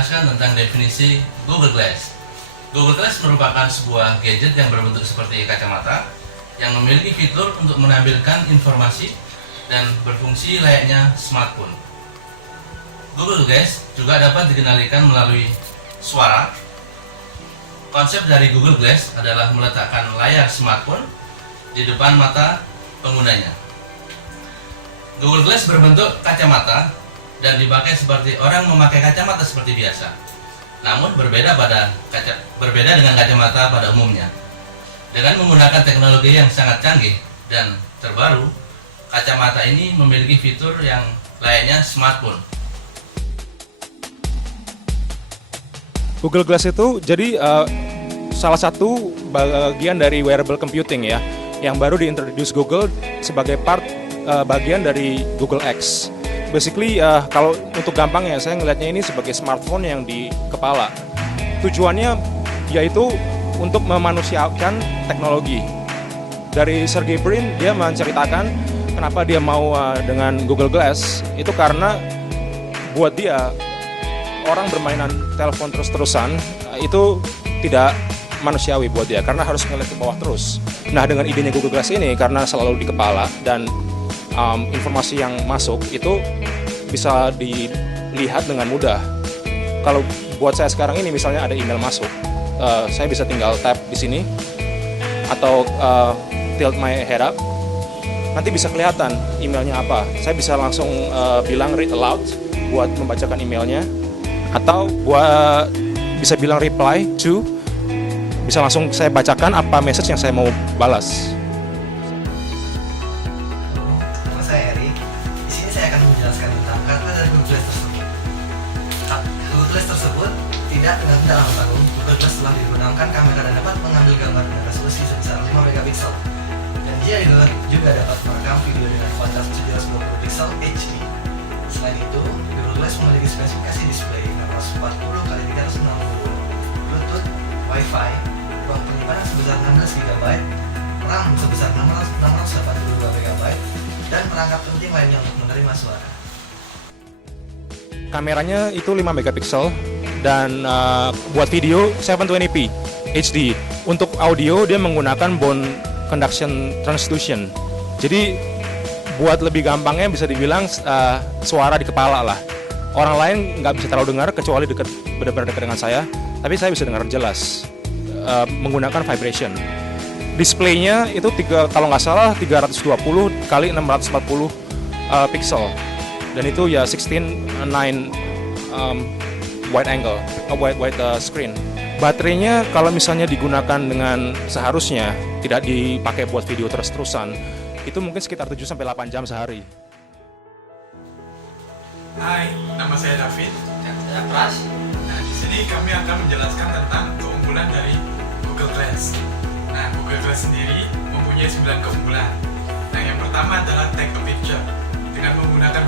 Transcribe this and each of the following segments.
menjelaskan tentang definisi Google Glass. Google Glass merupakan sebuah gadget yang berbentuk seperti kacamata yang memiliki fitur untuk menampilkan informasi dan berfungsi layaknya smartphone. Google Glass juga dapat dikendalikan melalui suara. Konsep dari Google Glass adalah meletakkan layar smartphone di depan mata penggunanya. Google Glass berbentuk kacamata dan dipakai seperti orang memakai kacamata seperti biasa. Namun berbeda dengan kacamata pada umumnya. Dengan menggunakan teknologi yang sangat canggih dan terbaru, kacamata ini memiliki fitur yang layaknya smartphone. Google Glass itu jadi salah satu bagian dari wearable computing ya, yang baru diintroduce Google sebagai bagian dari Google X. Basically, kalau untuk gampangnya saya ngelihatnya ini sebagai smartphone yang di kepala. Tujuannya yaitu untuk memanusiakan teknologi. Dari Sergey Brin, dia menceritakan kenapa dia mau dengan Google Glass, itu karena buat dia, orang bermainan telepon terus-terusan itu tidak manusiawi buat dia, karena harus ngeliat ke bawah terus. Nah, dengan idenya Google Glass ini, karena selalu di kepala dan informasi yang masuk itu bisa dilihat dengan mudah. Kalau buat saya sekarang ini misalnya ada email masuk, saya bisa tinggal tap di sini atau tilt my head up, nanti bisa kelihatan emailnya apa. Saya bisa langsung bilang read aloud buat membacakan emailnya, atau buat bisa bilang reply to, bisa langsung saya bacakan apa message yang saya mau balas. Saya Eri. Di sini saya akan menjelaskan tentang karakter dari Google Glass tersebut. Google Glass tersebut tidak dengan dalam tanggung. Google Glass telah digunakan kamera dan dapat mengambil gambar dengan resolusi sebesar 5 megapiksel. Dan dia juga dapat merekam video dengan kualitas 720 pixel HD. Selain itu, Google Glass memiliki spesifikasi display 640 x 360, Bluetooth, Wi-Fi, ruang penyimpanan sebesar 16 GB, RAM sebesar 682 MB, dan perangkat penting lainnya untuk menerima suara. Kameranya itu 5 megapiksel dan buat video 720p HD. Untuk audio dia menggunakan bone conduction transduction. Jadi buat lebih gampangnya bisa dibilang suara di kepala lah. Orang lain nggak bisa terlalu dengar kecuali benar-benar dekat dengan saya, tapi saya bisa dengar jelas menggunakan vibration. Displaynya itu kalau nggak salah 320 kali 640 pixel, dan itu ya 16:9 wide angle, wide screen. Baterainya kalau misalnya digunakan dengan seharusnya, tidak dipakai buat video terus-terusan, itu mungkin sekitar 7-8 jam sehari. Hai, nama saya David. Dan saya Pras. Nah, di sini kami akan menjelaskan tentang keunggulan dari Google Glass. Nah, Google Glass sendiri mempunyai 9 keunggulan. Nah, yang pertama adalah take a picture. Dengan menggunakan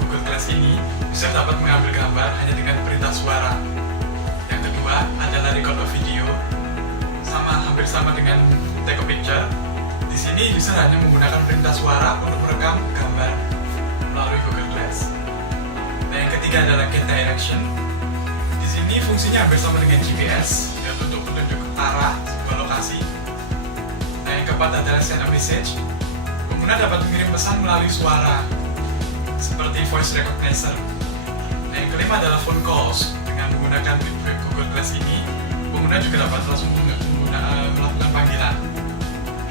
Google Glass ini, user dapat mengambil gambar hanya dengan perintah suara. Yang kedua adalah record a video. Hampir sama dengan take a picture. Di sini user hanya menggunakan perintah suara untuk merekam gambar melalui Google Glass. Nah, yang ketiga adalah get direction. Di sini fungsinya hampir sama dengan GPS, yaitu untuk petunjuk arah sebuah lokasi. Nah, yang keempat adalah send a message. Pengguna dapat mengirim pesan melalui suara, seperti voice recognition. Nah, yang kelima adalah phone calls. Dengan menggunakan Google Glass ini, pengguna juga dapat langsung melakukan panggilan.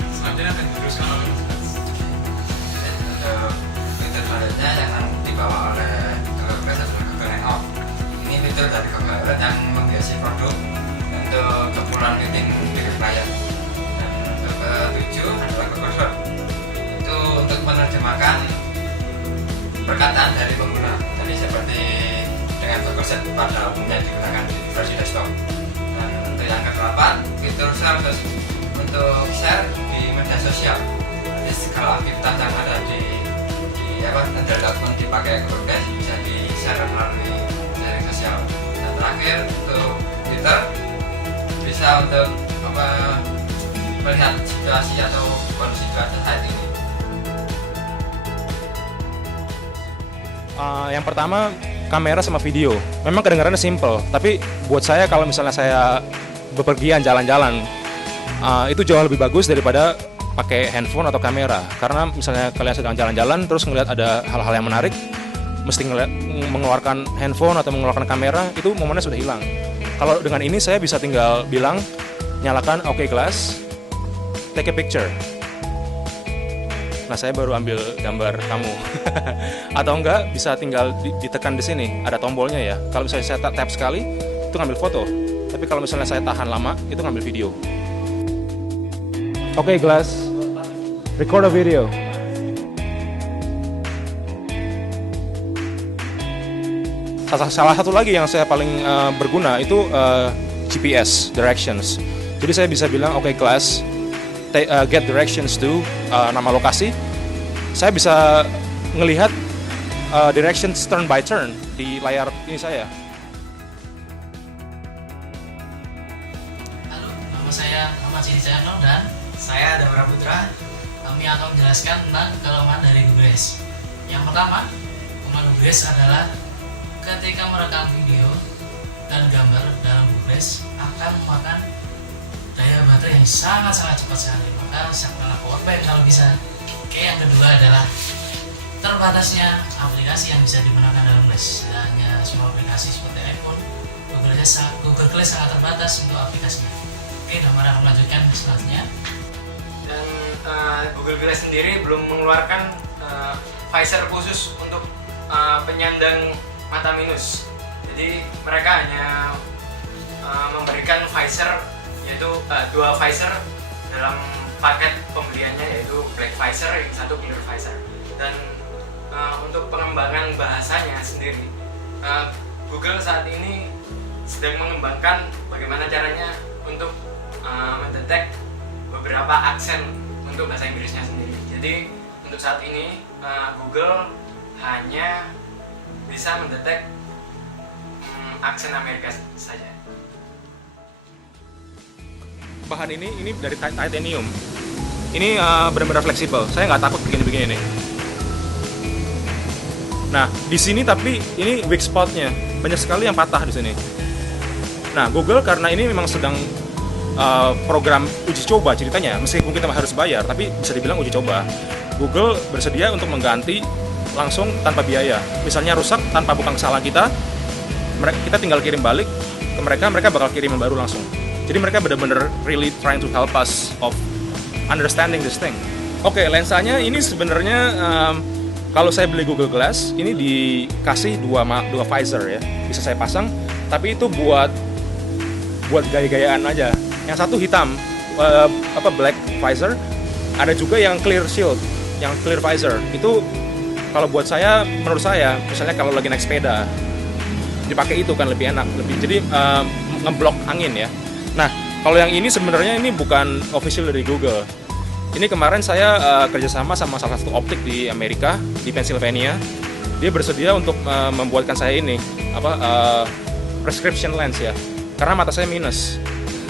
Selanjutnya akan diteruskan oleh Mas. Untuk fitur selanjutnya yang dibawa oleh Google Glass adalah Google Hangout. Ini fitur dari Google yang menghiasi produk untuk keperluan meeting dengan klien. Dan untuk ketujuh adalah Google Doc. Itu untuk menerjemahkan perkataan dari pengguna. Jadi seperti dengan Google Sheet pada umumnya digunakan di versi desktop. Dan untuk yang ke-8, fitur share untuk share di media sosial. Jadi segala aktivitas yang ada di ataupun dipakai Google Glass bisa di-share melalui jaring sosial. Dan terakhir untuk Twitter bisa untuk melihat situasi atau kondisi cuaca saat ini. Yang pertama, kamera sama video. Memang kedengarannya simple, tapi buat saya kalau misalnya saya bepergian jalan-jalan, itu jauh lebih bagus daripada pakai handphone atau kamera. Karena misalnya kalian sedang jalan-jalan terus ngeliat ada hal-hal yang menarik, mesti mengeluarkan handphone atau mengeluarkan kamera, itu momennya sudah hilang. Kalau dengan ini saya bisa tinggal bilang, nyalakan OK Glass, take a picture. Nah, saya baru ambil gambar kamu. Atau enggak, bisa tinggal ditekan di sini, ada tombolnya ya. Kalau misalnya saya tap sekali, itu ngambil foto. Tapi kalau misalnya saya tahan lama, itu ngambil video. OK Glass, record a video. Salah satu lagi yang saya paling berguna itu GPS, directions. Jadi saya bisa bilang, OK Glass, get directions to nama lokasi. Saya bisa ngelihat directions turn by turn di layar ini saya. Halo, nama saya Muhammad Sidi Cahyono dan Saya Damara Putra. kami akan menjelaskan tentang kelemahan dari Google Glass. Yang pertama, kelemahan Google Glass adalah ketika merekam video dan gambar dalam Google Glass akan memakan daya baterai yang sangat-sangat cepat sekali, maka sangatlah powerbank kalau bisa. Oke, yang kedua adalah terbatasnya aplikasi yang bisa digunakan dalam Glass. Tidak hanya semua aplikasi seperti iPhone, Google Glass sangat terbatas untuk aplikasinya. Oke, Damar akan melanjutkan selanjutnya. Dan Google Glass sendiri belum mengeluarkan visor khusus untuk penyandang mata minus. Jadi mereka hanya memberikan visor, yaitu dua visor dalam paket pembeliannya, yaitu black visor, yang satu clear visor. Dan untuk pengembangan bahasanya sendiri, Google saat ini sedang mengembangkan bagaimana caranya untuk mendetek beberapa aksen untuk bahasa Inggrisnya sendiri. Jadi untuk saat ini Google hanya bisa mendetek aksen Amerika saja. Bahan ini dari titanium. Ini benar-benar fleksibel. Saya nggak takut begini-begini nih. Nah, di sini tapi ini weak spotnya, banyak sekali yang patah di sini. Nah, Google karena ini memang sedang program uji coba ceritanya, meskipun kita harus bayar, tapi bisa dibilang uji coba. Google bersedia untuk mengganti langsung tanpa biaya. Misalnya rusak tanpa bukan kesalahan kita tinggal kirim balik ke mereka, mereka bakal kirim yang baru langsung. Jadi mereka benar-benar really trying to help us of understanding this thing. Oke, lensanya ini sebenarnya kalau saya beli Google Glass, ini dikasih dua visor ya, bisa saya pasang. Tapi itu buat gaya-gayaan aja. Yang satu hitam, black visor. Ada juga yang clear shield, yang clear visor. Itu kalau buat saya, menurut saya, misalnya kalau lagi naik sepeda, dipakai itu kan lebih enak, jadi ngeblok angin ya. Nah, kalau yang ini sebenarnya ini bukan official dari Google. Ini kemarin saya kerjasama sama salah satu optik di Amerika, di Pennsylvania. Dia bersedia untuk membuatkan saya ini prescription lens ya, karena mata saya minus.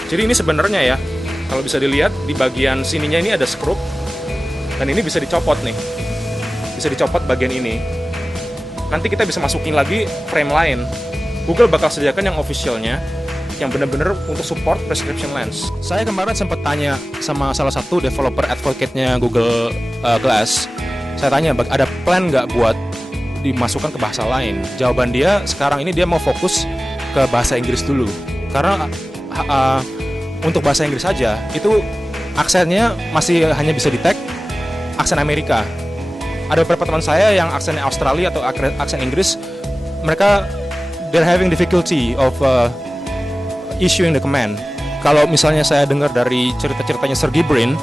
Jadi ini sebenarnya ya, kalau bisa dilihat di bagian sininya ini ada skrup, dan ini bisa dicopot nih, bisa dicopot bagian ini. Nanti kita bisa masukin lagi frame lain. Google bakal sediakan yang officialnya, yang benar-benar untuk support prescription lens. Saya kemarin sempat tanya sama salah satu developer advocate-nya Google Glass. Saya tanya, ada plan nggak buat dimasukkan ke bahasa lain? Jawaban dia, sekarang ini dia mau fokus ke bahasa Inggris dulu. Karena untuk bahasa Inggris saja, itu aksennya masih hanya bisa di-tag aksen Amerika. Ada beberapa teman saya yang aksennya Australia atau aksen Inggris, mereka they're having difficulty of issuing the command. Kalau misalnya saya dengar dari cerita-ceritanya Sergey Brin,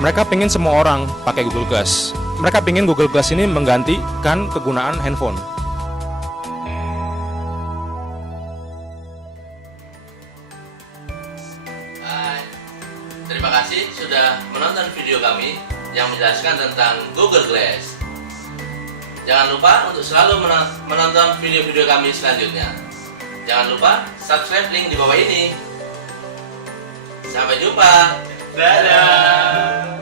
mereka pengen semua orang pakai Google Glass. Mereka pengen Google Glass ini menggantikan kegunaan handphone. Terima kasih sudah menonton video kami yang menjelaskan tentang Google Glass. Jangan lupa untuk selalu menonton video-video kami selanjutnya. Jangan lupa subscribe link di bawah ini. Sampai jumpa. Dadah.